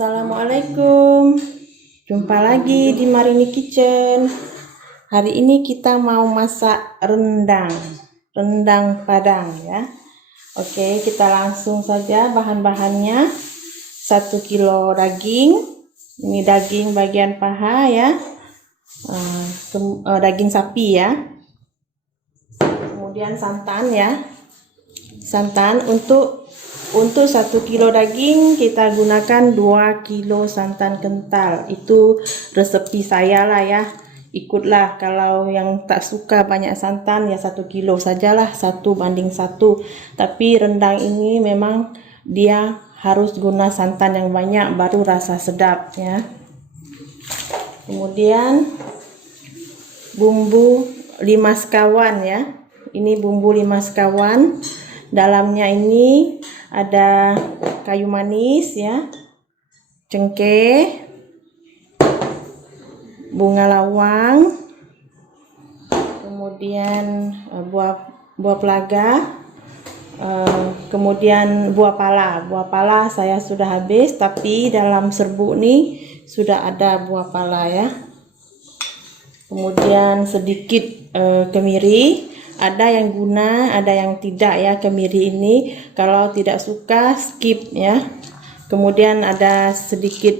Assalamualaikum, jumpa lagi di Marini Kitchen. Hari ini kita mau masak rendang Padang ya. Oke, kita langsung saja. Bahan-bahannya 1 kilo daging. Ini daging bagian paha ya, daging sapi ya. Kemudian santan ya. Santan untuk 1 kilo daging kita gunakan 2 kilo santan kental. Itu resepi saya lah ya. Ikutlah, kalau yang tak suka banyak santan ya 1 kilo sajalah, 1:1. Tapi rendang ini memang dia harus guna santan yang banyak baru rasa sedap ya. Kemudian bumbu 5 sekawan ya. Ini bumbu 5 sekawan. Dalamnya ini ada kayu manis ya, cengkeh, bunga lawang, kemudian buah pelaga, kemudian buah pala saya sudah habis, tapi dalam serbuk nih sudah ada buah pala ya. Kemudian sedikit kemiri. Ada yang guna, ada yang tidak ya kemiri ini. Kalau tidak suka skip ya. Kemudian ada sedikit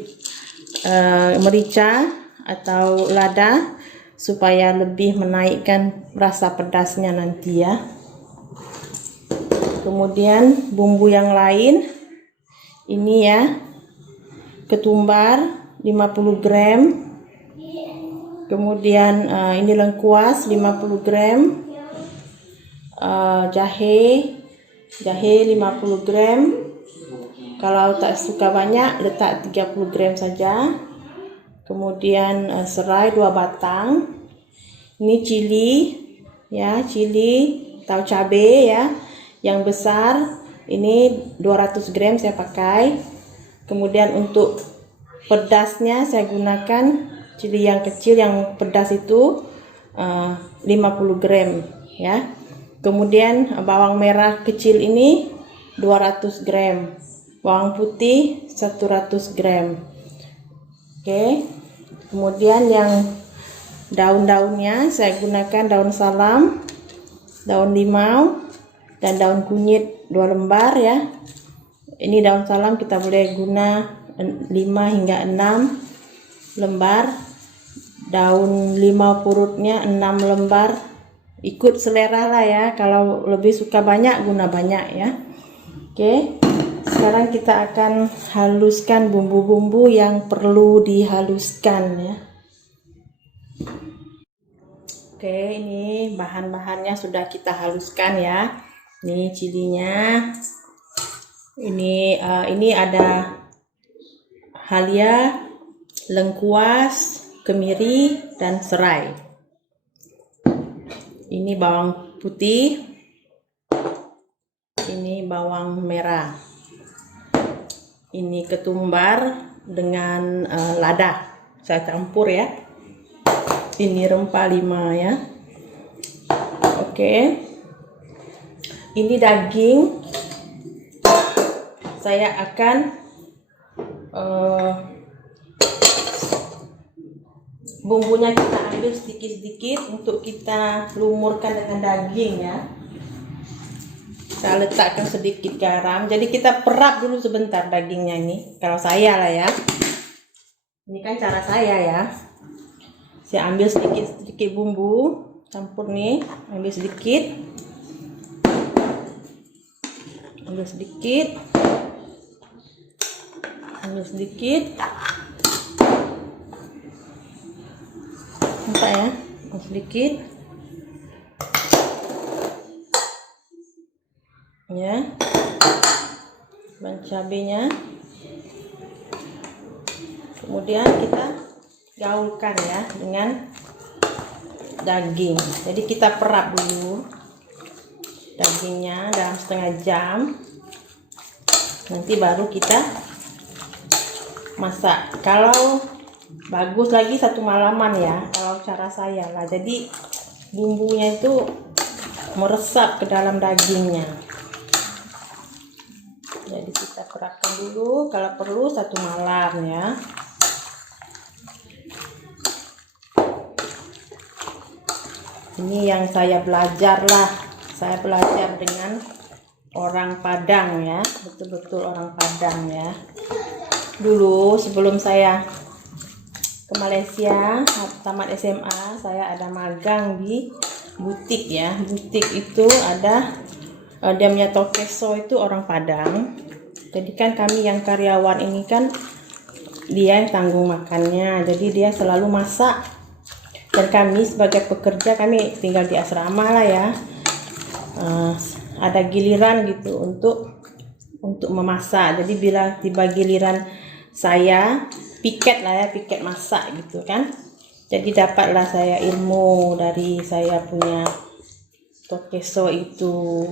merica atau lada supaya lebih menaikkan rasa pedasnya nanti ya. Kemudian bumbu yang lain ini ya, ketumbar 50 gram. Kemudian ini lengkuas 50 gram. Jahe 50 gram. Kalau tak suka banyak letak 30 gram saja. Kemudian serai 2 batang. Ini cili ya, cili atau cabai ya, yang besar ini 200 gram saya pakai. Kemudian untuk pedasnya saya gunakan cili yang kecil yang pedas itu 50 gram ya. Kemudian bawang merah kecil ini 200 gram, bawang putih 100 gram. Oke. Kemudian yang daun-daunnya saya gunakan daun salam, daun limau, dan daun kunyit 2 lembar ya. Ini daun salam kita boleh guna 5 hingga 6 lembar. Daun limau purutnya 6 lembar. Ikut selera lah ya, kalau lebih suka banyak guna banyak ya. Oke, sekarang kita akan haluskan bumbu-bumbu yang perlu dihaluskan ya. Oke, ini bahan-bahannya sudah kita haluskan ya. Ini cilinya, ini ada halia, lengkuas, kemiri, dan serai. Ini bawang putih, ini bawang merah, ini ketumbar dengan lada saya campur ya. Ini rempah 5 ya. Oke, ini daging saya akan bumbunya kita ambil sedikit-sedikit untuk kita lumurkan dengan daging ya. Saya letakkan sedikit garam. Jadi kita perap dulu sebentar dagingnya ini. Kalau saya lah ya. Ini kan cara saya ya. Saya ambil sedikit-sedikit bumbu, campur nih, ambil sedikit. Ambil sedikit. Ambil sedikit. Nampak ya, sedikit ya, dan cabenya. Kemudian kita gaulkan ya dengan daging. Jadi kita perap dulu dagingnya dalam setengah jam, nanti baru kita masak. Kalau bagus lagi 1 malaman ya, kalau cara saya lah. Jadi bumbunya itu meresap ke dalam dagingnya. Jadi kita gerakkan dulu, kalau perlu 1 malam ya. Ini yang saya belajar lah, saya belajar dengan orang Padang ya, betul-betul orang Padang ya. Dulu sebelum saya ke Malaysia tamat SMA, saya ada magang di butik ya. Butik itu ada dia punya tokeso itu orang Padang. Jadi kan kami yang karyawan ini kan dia yang tanggung makannya, jadi dia selalu masak. Dan kami sebagai pekerja, kami tinggal di asrama lah ya, ada giliran gitu untuk memasak. Jadi bila tiba giliran saya piket lah ya, piket masak gitu kan. Jadi dapatlah saya ilmu dari saya punya tokeso itu.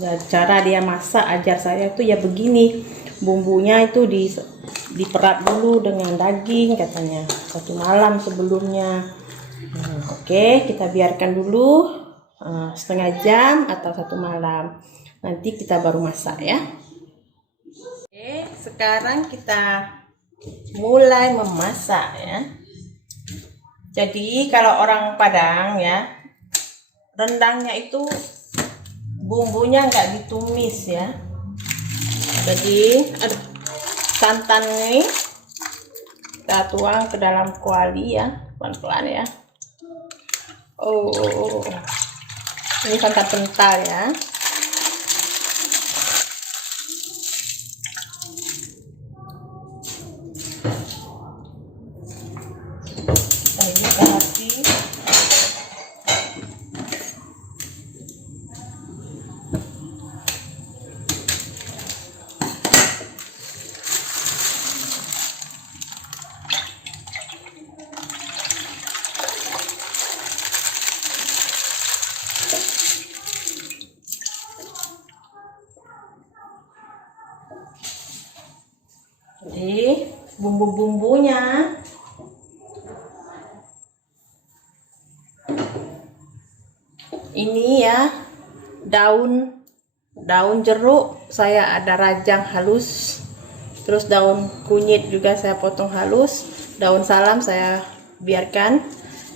Ya, cara dia masak ajar saya tuh ya begini, bumbunya itu diperap dulu dengan daging katanya 1 malam sebelumnya. Oke, kita biarkan dulu setengah jam atau 1 malam, nanti kita baru masak ya. Oke, sekarang kita mulai memasak ya. Jadi kalau orang Padang ya, rendangnya itu bumbunya nggak ditumis ya. Jadi santan ini kita tuang ke dalam kuali ya, pelan-pelan ya. Oh, ini santan kental ya. Kita kasih jadi bumbu-bumbunya ini ya, daun jeruk saya ada rajang halus, terus daun kunyit juga saya potong halus, daun salam saya biarkan,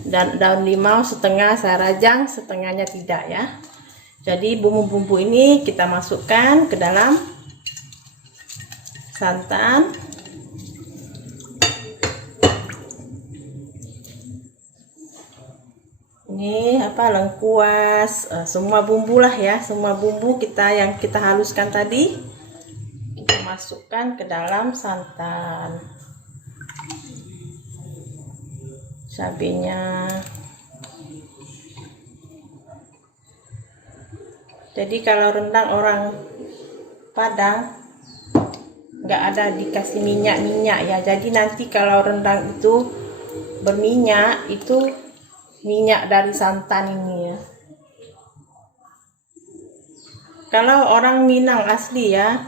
dan daun limau setengah saya rajang, setengahnya tidak ya. Jadi bumbu-bumbu ini kita masukkan ke dalam santan. Ini lengkuas, semua bumbu lah ya, semua bumbu yang kita haluskan tadi kita masukkan ke dalam santan. Cabenya. Jadi kalau rendang orang Padang nggak ada dikasih minyak ya. Jadi nanti kalau rendang itu berminyak, itu minyak dari santan ini ya. Kalau orang Minang asli ya,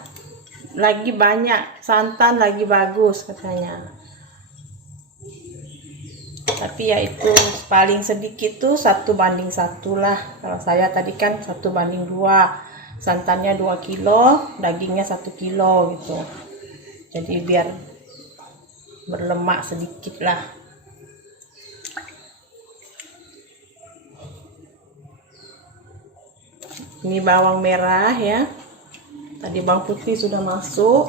lagi banyak santan lagi bagus katanya. Tapi ya itu paling sedikit tuh 1:1 lah. Kalau saya tadi kan 1:2, santannya 2 kilo, dagingnya 1 kilo gitu. Jadi biar berlemak sedikit lah. Ini bawang merah ya, tadi bawang putih sudah masuk.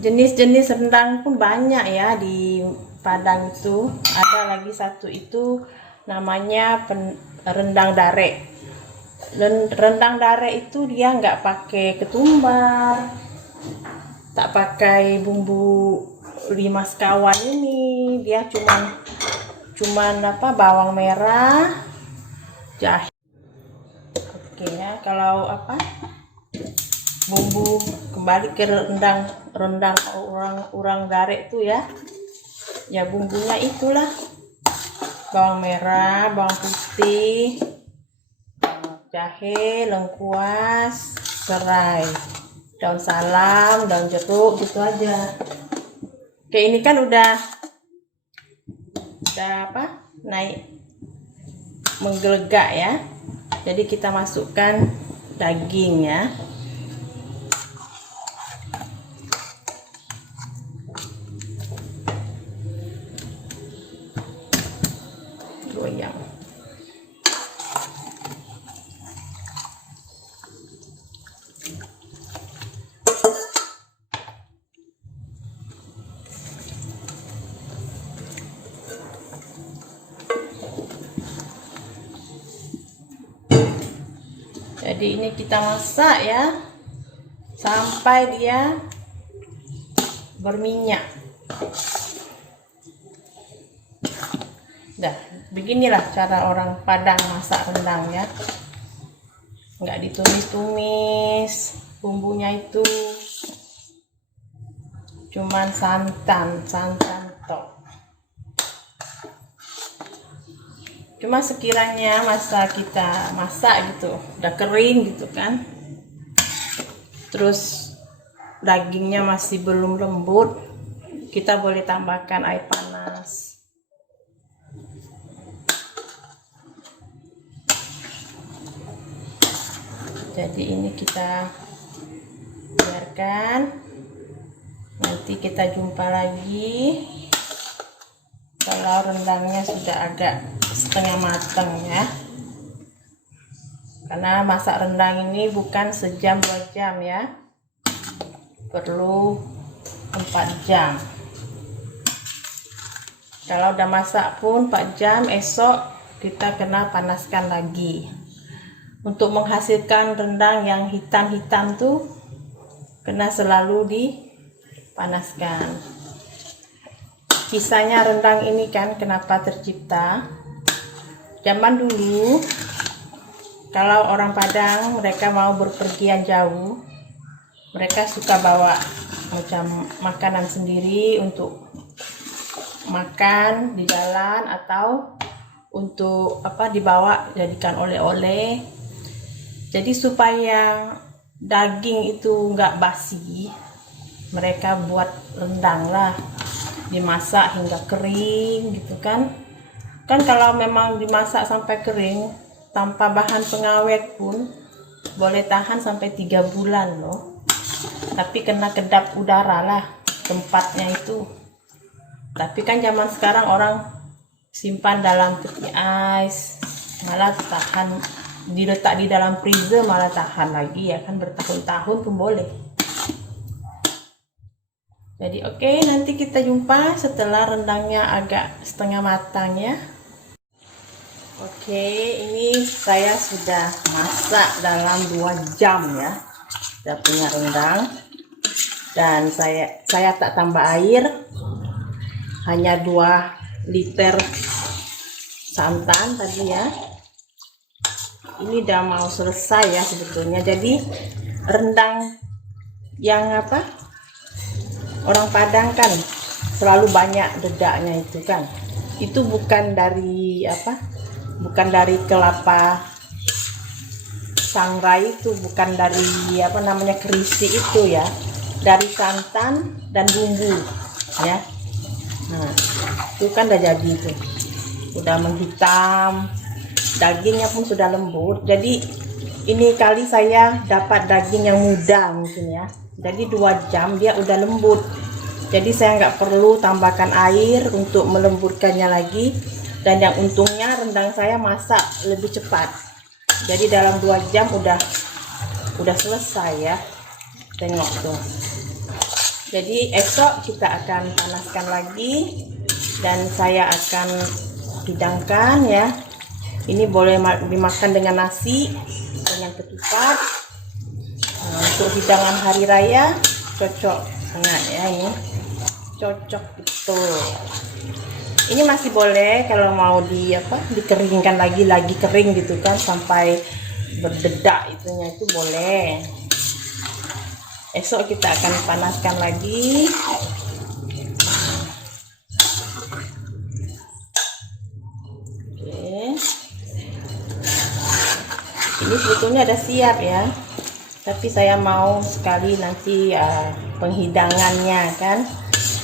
Jenis-jenis rendang pun banyak ya di Padang itu. Ada lagi satu itu namanya rendang dare. Rendang dare itu dia nggak pakai ketumbar, tak pakai bumbu 5 sekawan ini, dia cuman bawang merah, jahe. Oke ya, kalau bumbu kembali ke rendang orang dare itu ya bumbunya itulah bawang merah, bawang putih, jahe, lengkuas, serai, daun salam, daun jeruk, gitu aja. Oke, ini kan udah naik menggelegak ya. Jadi kita masukkan dagingnya. Goyang. Jadi ini kita masak ya sampai dia berminyak. Dah, beginilah cara orang Padang masak rendang ya. Nggak ditumis-tumis bumbunya itu, cuman santan tok. Cuma sekiranya masa kita masak gitu udah kering gitu kan, terus dagingnya masih belum lembut, kita boleh tambahkan air panas. Jadi ini kita biarkan, nanti kita jumpa lagi kalau rendangnya sudah agak setengah matang ya. Karena masak rendang ini bukan sejam 2 jam ya, perlu 4 jam. Kalau udah masak pun 4 jam, esok kita kena panaskan lagi. Untuk menghasilkan rendang yang hitam-hitam tuh kena selalu dipanaskan. Kisahnya rendang ini kan kenapa tercipta? Zaman dulu kalau orang Padang mereka mau berpergian jauh, mereka suka bawa macam makanan sendiri untuk makan di jalan atau untuk dibawa jadikan oleh-oleh. Jadi supaya daging itu nggak basi, mereka buat rendang lah, dimasak hingga kering gitu kan. Kan kalau memang dimasak sampai kering tanpa bahan pengawet pun boleh tahan sampai 3 bulan loh. Tapi kena kedap udara lah tempatnya itu. Tapi kan zaman sekarang orang simpan dalam peti ais, malah tahan, diletak di dalam freezer malah tahan lagi ya kan, bertahun-tahun pun boleh. Jadi oke, nanti kita jumpa setelah rendangnya agak setengah matang ya. Oke, ini saya sudah masak dalam 2 jam ya, sudah punya rendang. Dan saya tak tambah air, hanya 2 liter santan tadi ya. Ini udah mau selesai ya sebetulnya. Jadi rendang yang orang Padang kan selalu banyak dedaknya itu kan, itu bukan dari bukan dari kelapa sangrai, itu bukan dari kerisi itu ya, dari santan dan bumbu ya. Nah itu kan udah jadi itu, udah menghitam, dagingnya pun sudah lembut. Jadi ini kali saya dapat daging yang muda mungkin ya, jadi 2 jam dia udah lembut. Jadi saya nggak perlu tambahkan air untuk melembutkannya lagi. Dan yang untungnya rendang saya masak lebih cepat, jadi dalam 2 jam udah selesai ya. Tengok tuh. Jadi esok kita akan panaskan lagi dan saya akan hidangkan ya. Ini boleh dimakan dengan nasi, dengan ketupat. Nah, untuk hidangan hari raya cocok sangat ya, ini cocok betul. Ini masih boleh kalau mau dikeringkan lagi kering gitu kan, sampai berdedak itunya, itu boleh. Esok kita akan panaskan lagi. Oke, ini sebetulnya ada siap ya, tapi saya mau sekali nanti penghidangannya kan.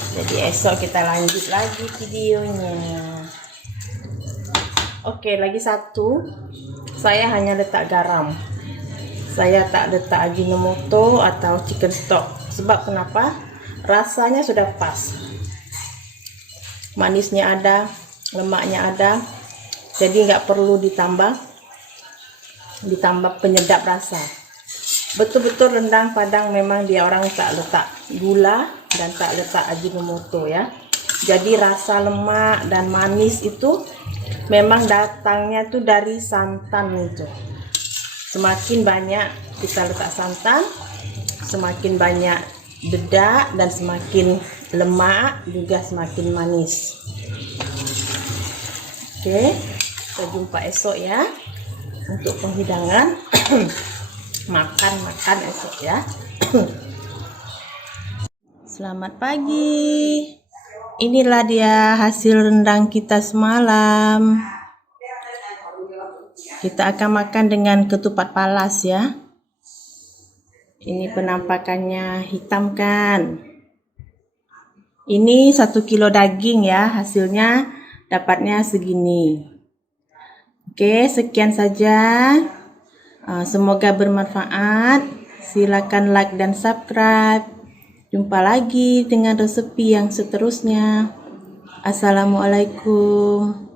Jadi esok kita lanjut lagi videonya. Oke, lagi satu. saya hanya letak garam. Saya tak letak Ajinomoto atau chicken stock. Sebab kenapa? Rasanya sudah pas. Manisnya ada, lemaknya ada. Jadi nggak perlu ditambah penyedap rasa. Betul-betul rendang Padang memang dia orang tak letak gula dan tak letak Ajinomoto ya. Jadi rasa lemak dan manis itu memang datangnya tuh dari santan itu. Semakin banyak kita letak santan, semakin banyak dedak dan semakin lemak juga semakin manis. Oke, kita jumpa esok ya untuk penghidangan. makan esok ya. Selamat pagi. Inilah dia hasil rendang kita semalam. Kita akan makan dengan ketupat palas ya. Ini penampakannya hitam kan. Ini 1 kilo daging ya, hasilnya dapatnya segini. Oke, sekian saja. Semoga bermanfaat. Silakan like dan subscribe. Jumpa lagi dengan resepi yang seterusnya. Assalamualaikum.